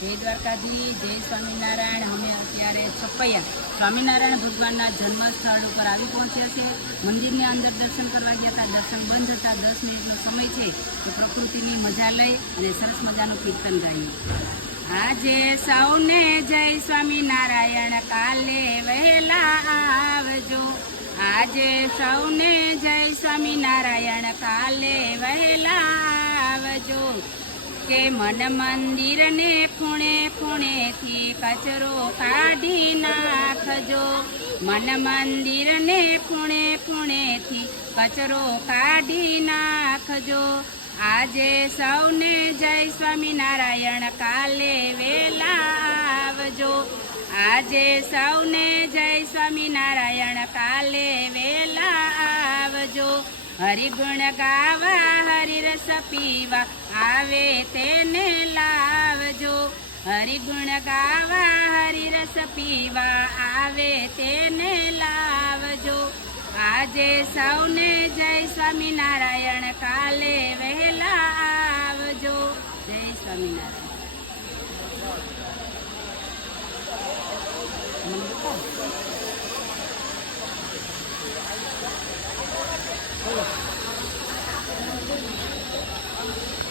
જય દ્વારકાધીશ, જય સ્વામિનારાયણ। અમે અત્યારે છપૈયા સ્વામિનારાયણ ભગવાનના જન્મસ્થળ ઉપર આવી પહોંચ્યા છે। મંદિરની અંદર દર્શન કરવા ગયા હતા, દર્શન બંધ હતા। 10 મિનિટનો સમય છે તો પ્રકૃતિની મજા લઈ અને સરસ મજાનું કીર્તન ગાયું। આજે સૌને જય સ્વામિનારાયણ, કાલે વહેલા આવજો। આજે સૌને જય સ્વામિનારાયણ, કાલે વહેલા આવજો। કે મન મંદિર ને ખૂણે ખૂણેથી કચરો કાઢી નાખજો। મન મંદિર ને ખૂણે ખૂણેથી કચરો કાઢી નાખજો। આજે સૌને જય સ્વામિનારાયણ, કાલે વેલા આવજો। આજે સૌને જય સ્વામિનારાયણ, કાલે વેલા આવજો। હરિગુણ ગાવા, હરિરસ પીવા, આવે તેને લાવજો। હરિગુણ ગાવા, હરિરસ પીવા, આવે તેને લાવજો। આજે સૌને જય સ્વામિનારાયણ, કાલે વહેલા આવજો। જય સ્વામિનારાયણ।